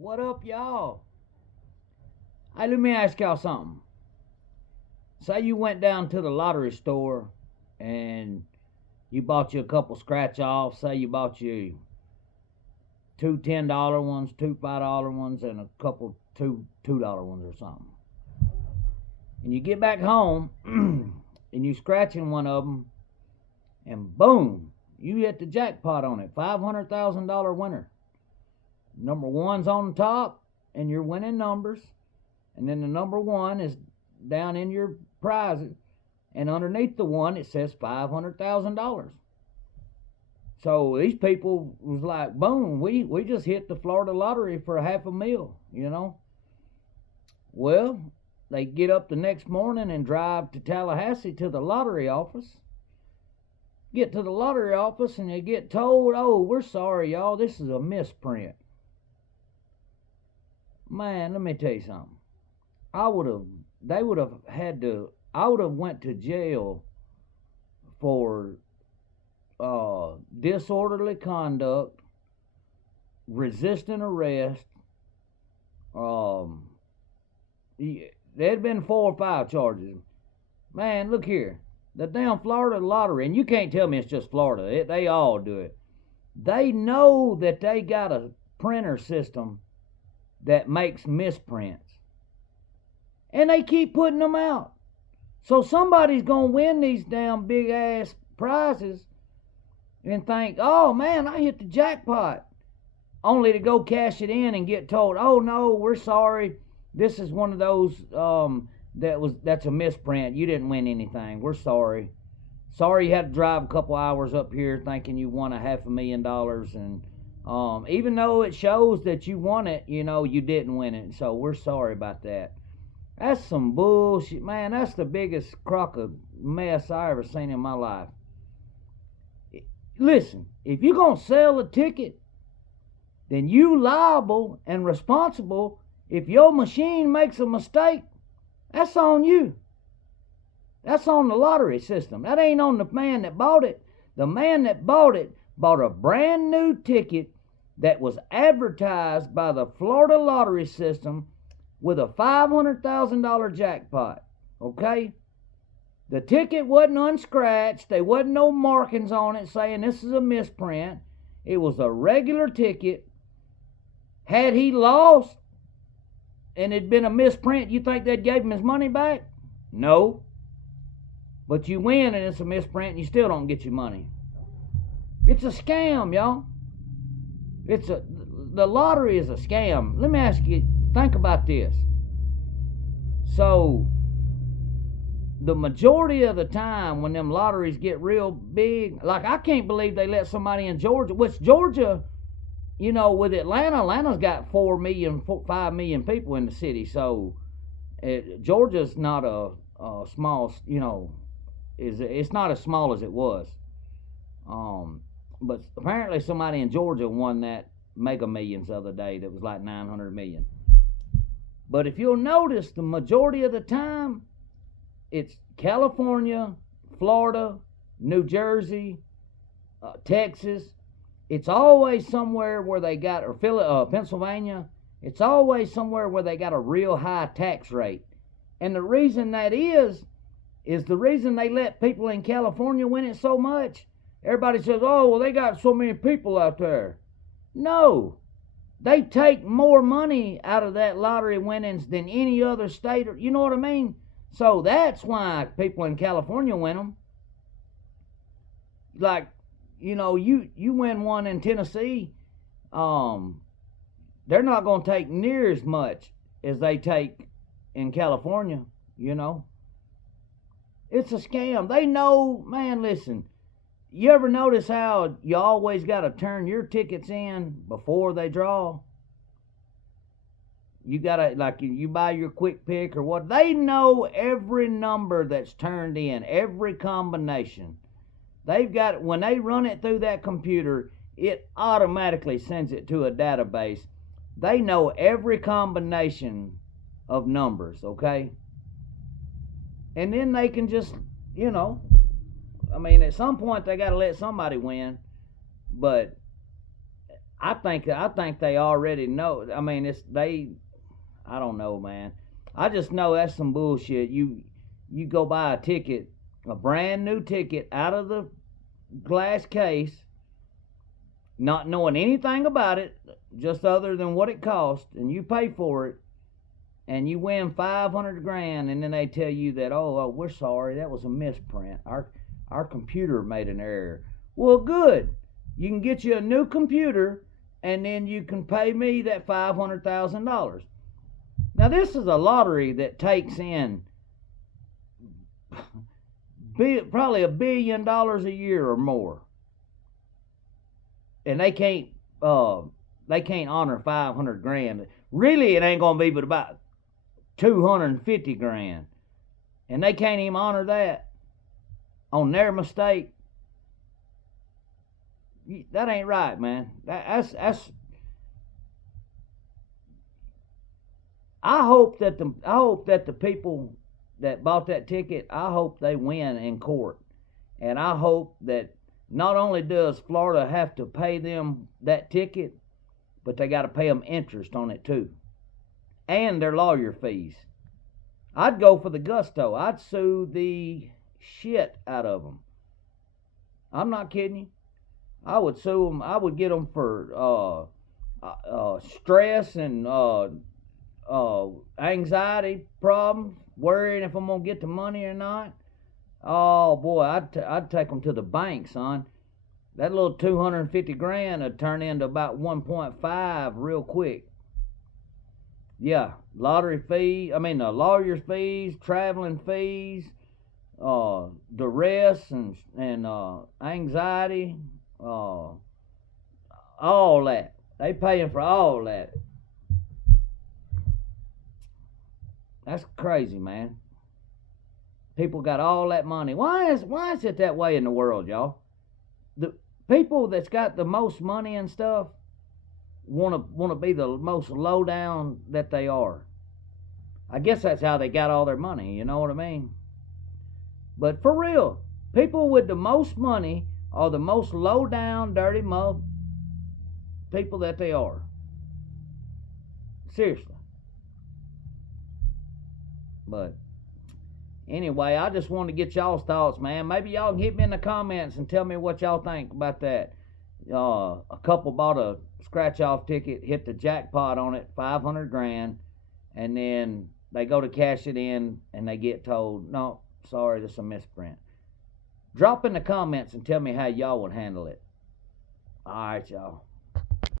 What up, y'all? Hey, let me ask y'all something. Say you went down to the lottery store and you bought you a couple scratch offs. Say you bought you two $10 ones, two $5 ones, and a couple $2 ones or something. And you get back home and you scratching one of them, and boom, you hit the jackpot on it. $500,000 winner. Number one's on the top, and you're winning numbers. And then the number one is down in your prizes, and underneath the one it says $500,000. So these people was like, boom, we just hit the Florida lottery for a $500,000. Well, they get up the next morning and drive to Tallahassee to the lottery office. Get to the lottery office and they get told, oh, we're sorry, y'all, this is a misprint. Man, let me tell you something. I would have went to jail for disorderly conduct, resisting arrest. There'd been 4 or 5 charges. Man, look here. The damn Florida lottery, and you can't tell me it's just Florida. They all do it. They know that they got a printer system that makes misprints. And they keep putting them out. So somebody's going to win these damn big ass prizes and think, oh man, I hit the jackpot. Only to go cash it in and get told, oh no, we're sorry. This is one of those that's a misprint. You didn't win anything. We're sorry. Sorry you had to drive a couple hours up here thinking you won a $500,000, and even though it shows that you won it, you didn't win it. So we're sorry about that. That's some bullshit, man. That's the biggest crock of mess I ever seen in my life. Listen, if you're going to sell a ticket, then you liable and responsible. If your machine makes a mistake, that's on you. That's on the lottery system. That ain't on the man that bought it. The man that bought it bought a brand new ticket that was advertised by the Florida lottery system with a $500,000 jackpot. Okay? The ticket wasn't unscratched. There wasn't no markings on it saying this is a misprint. It was a regular ticket. Had he lost and it'd been a misprint, you think they'd gave him his money back? No. But you win and it's a misprint and you still don't get your money. It's a scam, y'all. The lottery is a scam. Let me ask you, think about this. So, the majority of the time when them lotteries get real big, like I can't believe they let somebody in Georgia, which Georgia, with Atlanta's got 4 million, 5 million people in the city. So, Georgia's not a small, it's not as small as it was. But apparently somebody in Georgia won that Mega Millions the other day that was like 900 million. But if you'll notice, the majority of the time, it's California, Florida, New Jersey, Texas. It's always somewhere where they got, or Pennsylvania. It's always somewhere where they got a real high tax rate. And the reason that is the reason they let people in California win it so much. Everybody says, oh, well, they got so many people out there. No. They take more money out of that lottery winnings than any other state. You know what I mean? So that's why people in California win them. Like, you win one in Tennessee, they're not going to take near as much as they take in California, It's a scam. They know, man, listen. You ever notice how you always got to turn your tickets in before they draw? You got to, like, you buy your quick pick or what. They know every number that's turned in, every combination. They've got, when they run it through that computer, it automatically sends it to a database. They know every combination of numbers, okay? And then they can just, at some point they got to let somebody win. But I think they already know. I mean, it's they. I don't know, man. I just know that's some bullshit. You go buy a ticket, a brand new ticket out of the glass case, not knowing anything about it, just other than what it cost, and you pay for it, and you win 500 grand, and then they tell you that, oh, we're sorry, that was a misprint. Our computer made an error. Well, good. You can get you a new computer, and then you can pay me that $500,000. Now, this is a lottery that takes in probably $1 billion a year or more, and they can't honor 500 grand. Really, it ain't gonna be but about 250 grand, and they can't even honor that on their mistake. That ain't right, man. That's. I hope that the people that bought that ticket, I hope they win in court, and I hope that not only does Florida have to pay them that ticket, but they got to pay them interest on it too, and their lawyer fees. I'd go for the gusto. I'd sue the shit out of them. I'm not kidding you. I would sue them. I would get them for stress and anxiety problems, worrying if I'm gonna get the money or not. Oh boy, I'd take them to the bank, son. That little 250 grand would turn into about 1.5 real quick. Yeah, lottery fee. I mean, the lawyer's fees, traveling fees, duress and anxiety, all that. They paying for all that. That's crazy, man. People got all that money. Why is it that way in the world, y'all? The people that's got the most money and stuff want to be the most low down that they are. I guess that's how they got all their money. You know what I mean? But for real, people with the most money are the most low down, dirty people that they are. Seriously. But anyway, I just want to get y'all's thoughts, man. Maybe y'all can hit me in the comments and tell me what y'all think about that. A couple bought a scratch-off ticket, hit the jackpot on it, 500 grand, and then they go to cash it in, and they get told, no, sorry, this is a misprint. Drop in the comments and tell me how y'all would handle it. All right, y'all.